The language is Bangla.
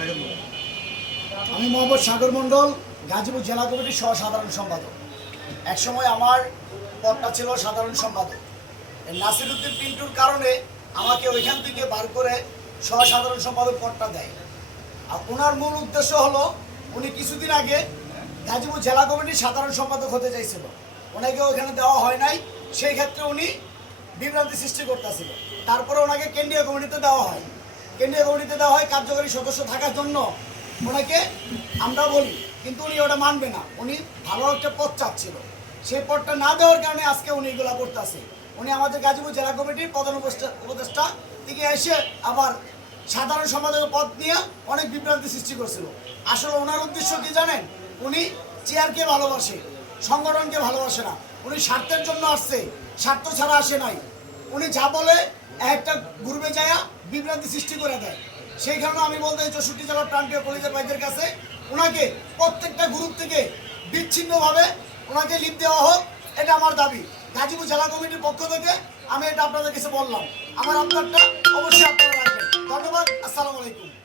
আমি মোহাম্মদ সাগর মণ্ডল, গাজীপুর জেলা কমিটির সহ সাধারণ সম্পাদক। একসময় আমার পদটা ছিল সাধারণ সম্পাদক। নাসিরউদ্দিন পিন্টুর কারণে আমাকে ওইখান থেকে বার করে সহ সাধারণ সম্পাদক পদটা দেয়। আর ওনার মূল উদ্দেশ্য হলো, উনি কিছুদিন আগে গাজীপুর জেলা কমিটির সাধারণ সম্পাদক হতে চাইছিল, ওনাকে ওইখানে দেওয়া হয় নাই। সেই ক্ষেত্রে উনি বিভ্রান্তি সৃষ্টি করতেছিল। তারপরে ওনাকে কেন্দ্রীয় কমিটিতে দেওয়া হয়। কেন্দ্রীয় কমিটিতে দেওয়া হয় কার্যকরী সদস্য থাকার জন্য ওনাকে আমরা বলি, কিন্তু উনি ওটা মানবে না। উনি ভালো একটা পদ চাচ্ছিল, সেই পদটা না দেওয়ার কারণে আজকে উনি এগুলা করতেছে। উনি আমাদের গাজীপুর জেলা কমিটির প্রধান উপদেষ্টা থেকে এসে আবার সাধারণ সম্পাদকের পদ নিয়ে অনেক বিভ্রান্তি সৃষ্টি করছিল। আসলে ওনার উদ্দেশ্য কি জানেন? উনি চেয়ারকে ভালোবাসে, সংগঠনকে ভালোবাসে না। উনি স্বার্থের জন্য আসছে, স্বার্থ ছাড়া আসে নাই। উনি যা বলে একটা গ্রুপে যায় বিভ্রান্তি সৃষ্টি করে দেয়। সেই কারণে আমি বলতে চাই 64 জেলার প্রান্তীয় কলেজের ভাইদের কাছে, ওনাকে প্রত্যেকটা গ্রুপ থেকে বিচ্ছিন্নভাবে ওনাকে লিভ দেওয়া হোক, এটা আমার দাবি। গাজীপুর জেলা কমিটির পক্ষ থেকে আমি এটা আপনাদের কাছে বললাম। আমার আপনারটা অবশ্যই আপনারা রাখবেন। ধন্যবাদ। আসসালামু আলাইকুম।